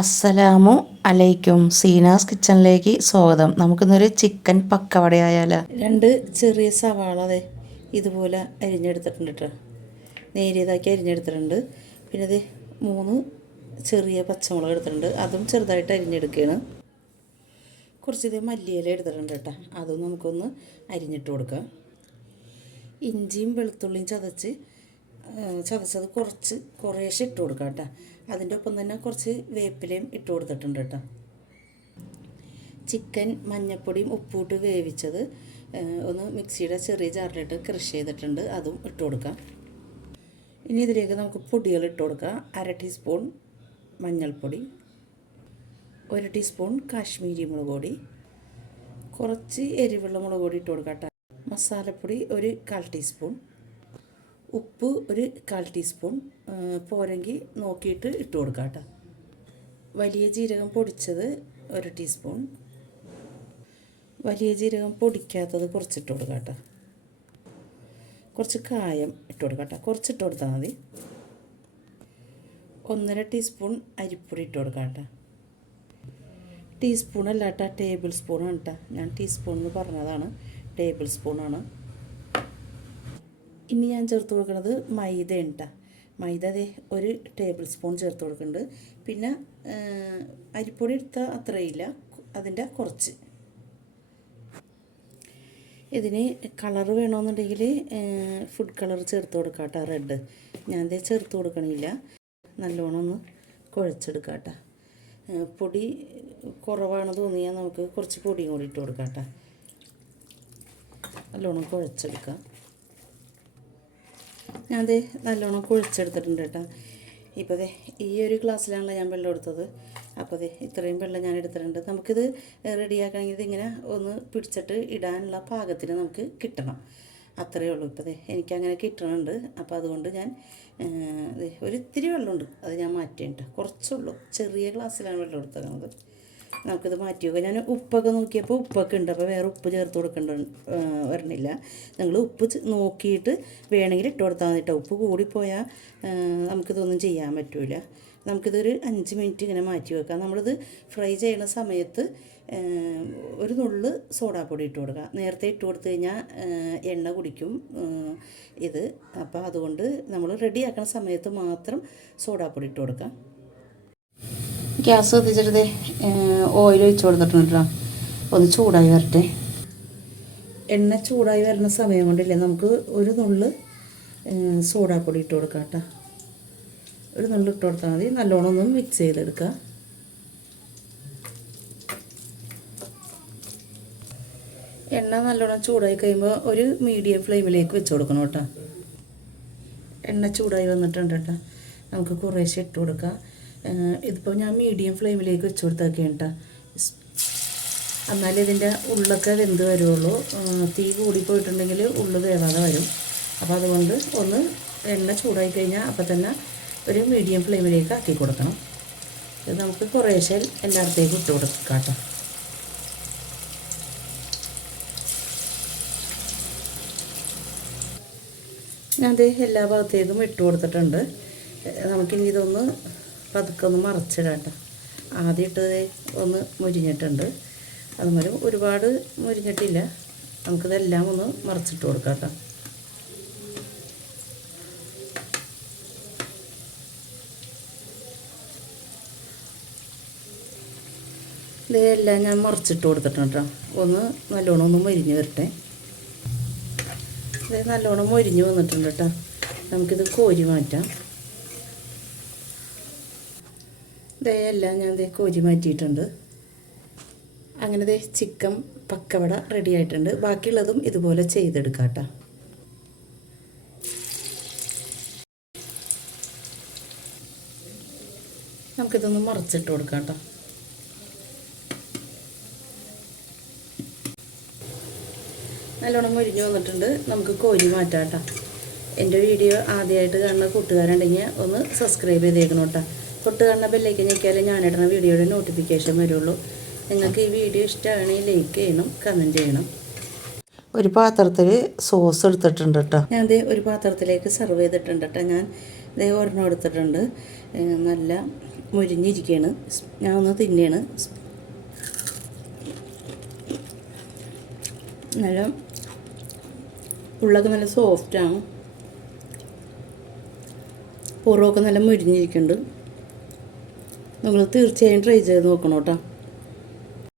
അസ്സലാമു അലൈക്കും. സീനാസ് കിച്ചണിലേക്ക് സ്വാഗതം. നമുക്കിന്നൊരു ചിക്കൻ പക്കവടയായാല? രണ്ട് ചെറിയ സവാള അതെ ഇതുപോലെ അരിഞ്ഞെടുത്തിട്ടുണ്ട് കേട്ടോ നേരിയതാക്കി അരിഞ്ഞെടുത്തിട്ടുണ്ട്. പിന്നെ ഇത് മൂന്ന് ചെറിയ പച്ചമുളക് എടുത്തിട്ടുണ്ട്. അതും ചെറുതായിട്ട് അരിഞ്ഞെടുക്കുകയാണ്. കുറച്ച് ഇത് മല്ലിയില എടുത്തിട്ടുണ്ട് കേട്ടോ അതും നമുക്കൊന്ന് അരിഞ്ഞിട്ട് കൊടുക്കാം. ഇഞ്ചിയും വെളുത്തുള്ളിയും ചതച്ച് ചതച്ചത് കുറച്ച് കുറേശ്ശെ ഇട്ട് കൊടുക്കാം കേട്ടോ അതിന്റെ ഒപ്പം തന്നെ കുറച്ച് വേപ്പിലയും ഇട്ട് കൊടുത്തിട്ടുണ്ട് കേട്ടോ. ചിക്കൻ മഞ്ഞൾപ്പൊടിയും ഉപ്പൂട്ട് വേവിച്ചത് ഒന്ന് മിക്സിയുടെ ചെറിയ ജാറിലിട്ട് ക്രഷ് ചെയ്തിട്ടുണ്ട്. അതും ഇട്ട് കൊടുക്കാം. ഇനി ഇതിലേക്ക് നമുക്ക് പൊടികൾ ഇട്ട് കൊടുക്കാം. അര ടീസ്പൂൺ മഞ്ഞൾപ്പൊടി ഒരു ടീസ്പൂൺ കാശ്മീരി മുളക് പൊടി കുറച്ച് എരിവുള്ള മുളക് പൊടി ഇട്ട് കൊടുക്കാം കേട്ടോ. മസാലപ്പൊടി ഒരു കാൽ ടീസ്പൂൺ. ഉപ്പ് ഒരു കാൽ ടീസ്പൂൺ പോരങ്കി പോരെങ്കിൽ നോക്കിയിട്ട് ഇട്ട് കൊടുക്കാം കേട്ടോ വലിയ ജീരകം പൊടിച്ചത് ഒരു ടീസ്പൂൺ. വലിയ ജീരകം പൊടിക്കാത്തത് കുറച്ചിട്ട് കൊടുക്കാം കേട്ടോ കുറച്ച് കായം ഇട്ട് കൊടുക്കാം കേട്ടോ കുറച്ചിട്ട് കൊടുത്താൽ മതി. ഒന്നര ടീസ്പൂൺ അരിപ്പൊടി ഇട്ട് കൊടുക്കാം കേട്ടോ ടീസ്പൂൺ അല്ല കേട്ടോ ടേബിൾ സ്പൂണാണ് കേട്ടോ ഞാൻ ടീസ്പൂൺ എന്ന് പറഞ്ഞതാണ്. ടേബിൾ സ്പൂണാണ് ഇനി ഞാൻ ചേർത്ത് കൊടുക്കുന്നത് മൈദ ഉണ്ട മൈദ അതെ ഒരു ടേബിൾ സ്പൂൺ ചേർത്ത് കൊടുക്കുന്നുണ്ട്. പിന്നെ അരിപ്പൊടി എടുത്ത അത്രയില്ല. അതിന്റെ കുറച്ച്. ഇതിന് കളർ വേണമെന്നുണ്ടെങ്കിൽ ഫുഡ് കളർ ചേർത്ത് കൊടുക്കാം കേട്ടോ റെഡ് ദേ ചേർത്ത് കൊടുക്കണില്ല. നല്ലോണം ഒന്ന് കുഴച്ചെടുക്കാം കേട്ടോ പൊടി കുറവാണ് തോന്നിയാൽ നമുക്ക് കുറച്ച് പൊടിയും കൂടി ഇട്ട് കൊടുക്കാം കേട്ടോ നല്ലോണം കുഴച്ചെടുക്കാം. ദേ നല്ലോണം കുഴിച്ചെടുത്തിട്ടുണ്ട് കേട്ടോ. ഇപ്പോൾ ദേ ഈ ഒരു ഗ്ലാസ്സിലാണല്ലോ ഞാൻ വെള്ളം എടുത്തത്. അപ്പോൾ ദേ ഇത്രയും വെള്ളം ഞാൻ എടുത്തിട്ടുണ്ട്. നമുക്കിത് റെഡിയാക്കണമെങ്കിൽ ഇതിങ്ങനെ ഒന്ന് പിടിച്ചിട്ട് ഇടാനുള്ള പാകത്തിന് നമുക്ക് കിട്ടണം. അത്രയേ ഉള്ളൂ. ഇപ്പോൾ ദേ എനിക്കങ്ങനെ കിട്ടണുണ്ട്. അപ്പോൾ അതുകൊണ്ട് ഞാൻ ഒരു ഇത്തിരി വെള്ളമുണ്ട്. അത് ഞാൻ മാറ്റിയിട്ടുണ്ട്. കുറച്ചുള്ളൂ. ചെറിയ ഗ്ലാസ്സിലാണ് വെള്ളം എടുത്തേക്കുന്നത് നമുക്കിത് മാറ്റി വെക്കാം ഞാൻ ഉപ്പൊക്കെ നോക്കിയപ്പോൾ ഉപ്പൊക്കെ ഉണ്ട് അപ്പോൾ വേറെ ഉപ്പ് ചേർത്ത് കൊടുക്കേണ്ട വരണില്ല. നിങ്ങൾ ഉപ്പ് നോക്കിയിട്ട് വേണമെങ്കിൽ ഇട്ട് കൊടുത്താൽ മതി ഉപ്പ് കൂടിപ്പോയാൽ നമുക്കിതൊന്നും ചെയ്യാൻ പറ്റില്ല നമുക്കിതൊരു അഞ്ച് മിനിറ്റ് ഇങ്ങനെ മാറ്റി വെക്കാം നമ്മളിത് ഫ്രൈ ചെയ്യുന്ന സമയത്ത് ഒരു നുള്ള് സോഡാപ്പൊടി ഇട്ട് കൊടുക്കുക. നേരത്തെ ഇട്ട് കൊടുത്തു കഴിഞ്ഞാൽ എണ്ണ കുടിക്കും ഇത്. അപ്പോൾ അതുകൊണ്ട് നമ്മൾ റെഡിയാക്കുന്ന സമയത്ത് മാത്രം സോഡാപ്പൊടി ഇട്ട് കൊടുക്കാം ഗ്യാസ് കത്തിച്ചിട്ട് ഓയിൽ ഒഴിച്ച് കൊടുത്തിട്ടുണ്ട് കേട്ടോ. ഒന്ന് ചൂടായി വരട്ടെ. എണ്ണ ചൂടായി വരുന്ന സമയം കൊണ്ടില്ലേ നമുക്ക് ഒരു നുള്ള് സോഡാപ്പൊടി ഇട്ട് കൊടുക്കാം കേട്ടോ. ഒരു നുള്ള് ഇട്ട് കൊടുത്താൽ മതി. നല്ലോണം ഒന്ന് മിക്സ് ചെയ്തെടുക്കുക എണ്ണ നല്ലോണം ചൂടായി കഴിയുമ്പോൾ ഒരു മീഡിയം ഫ്ലെയിമിലേക്ക് വെച്ച് കൊടുക്കണം കേട്ടോ. എണ്ണ ചൂടായി വന്നിട്ടുണ്ട് കേട്ടോ. നമുക്ക് കുറേശ്ശെ ഇട്ട് കൊടുക്കാം. ഇതിപ്പോൾ ഞാൻ മീഡിയം ഫ്ലെയിമിലേക്ക് വെച്ച് കൊടുത്തേക്കാണ് എന്നാലേ ഇതിന്റെ ഉള്ളൊക്കെ വെന്ത് വരുള്ളൂ. തീ കൂടിപ്പോയിട്ടുണ്ടെങ്കിൽ ഉള്ളു വേവാതെ വരും. അപ്പോൾ അതുകൊണ്ട് ഒന്ന് എണ്ണ ചൂടായി കഴിഞ്ഞാൽ അപ്പോൾ തന്നെ ഒരു മീഡിയം ഫ്ലെയിമിലേക്ക് ആക്കി കൊടുക്കണം. ഇത് നമുക്ക് കുറേശ്ശെ എല്ലായിടത്തേക്കും ഇട്ട് കൊടുക്കാം കേട്ടോ ദേ എല്ലാ ഭാഗത്തേക്കും ഇട്ട് കൊടുത്തിട്ടുണ്ട്. നമുക്കിനി ഇതൊന്ന് പതുക്കെ ഒന്ന് ആദ്യമിട്ടത് ആദ്യം ഇട്ടത് ഒന്ന് മുരിഞ്ഞിട്ടുണ്ട്. അതുപോലെ ഒരുപാട് മുരിഞ്ഞിട്ടില്ല. നമുക്കിതെല്ലാം ഒന്ന് മറച്ചിട്ട് കൊടുക്കാം കേട്ടോ ഇതെല്ലാം ഞാൻ മറച്ചിട്ട് കൊടുത്തിട്ടുണ്ട് കേട്ടോ. ഒന്ന് നല്ലോണം ഒന്ന് മൊരിഞ്ഞ് വരട്ടെ. ഇത് നല്ലോണം മൊരിഞ്ഞ് വന്നിട്ടുണ്ട് കേട്ടോ. നമുക്കിത് കോരി മാറ്റാം. ഇതെല്ലാം ഞാൻ ദേ കോരി മാറ്റിയിട്ടുണ്ട്. അങ്ങനെ ദേ ചിക്കൻ പക്കവട റെഡി ആയിട്ടുണ്ട്. ബാക്കിയുള്ളതും ഇതുപോലെ ചെയ്തെടുക്കാം നമുക്കിതൊന്ന് മറച്ചിട്ട് കൊടുക്കാം കേട്ടോ. നല്ലോണം മുരിഞ്ഞു വന്നിട്ടുണ്ട്. നമുക്ക് കോരി മാറ്റാം കേട്ടോ. എന്റെ വീഡിയോ ആദ്യമായിട്ട് കാണുന്ന കൂട്ടുകാരുണ്ടെങ്കിൽ ഒന്ന് സബ്സ്ക്രൈബ് ചെയ്തേക്കണം കേട്ടോ. തൊട്ട് കാണുന്ന ബെല്ലേക്ക് ഞെക്കിയാലേ ഞാനിടുന്ന വീഡിയോയുടെ നോട്ടിഫിക്കേഷൻ വരുള്ളൂ. നിങ്ങൾക്ക് ഈ വീഡിയോ ഇഷ്ടമാണെങ്കിൽ ലൈക്ക് ചെയ്യണം കമന്റ് ചെയ്യണം. ഒരു പാത്രത്തിൽ സോസ് എടുത്തിട്ടുണ്ട് കേട്ടോ ഞാൻ ദേ ഒരു പാത്രത്തിലേക്ക് സെർവ് ചെയ്തിട്ടുണ്ട് കേട്ടോ ഞാൻ ദേ ഒരെണ്ണം എടുത്തിട്ടുണ്ട്. നല്ല മുരിഞ്ഞിരിക്കുകയാണ് ഞാൻ ഒന്ന് തിന്നെയാണ്. നല്ല ഉള്ളൊക്കെ നല്ല സോഫ്റ്റാണ് പുറമൊക്കെ നല്ല മുരിഞ്ഞിരിക്കുന്നുണ്ട്. നിങ്ങൾ തീർച്ചയായും ട്രൈ ചെയ്ത് നോക്കണം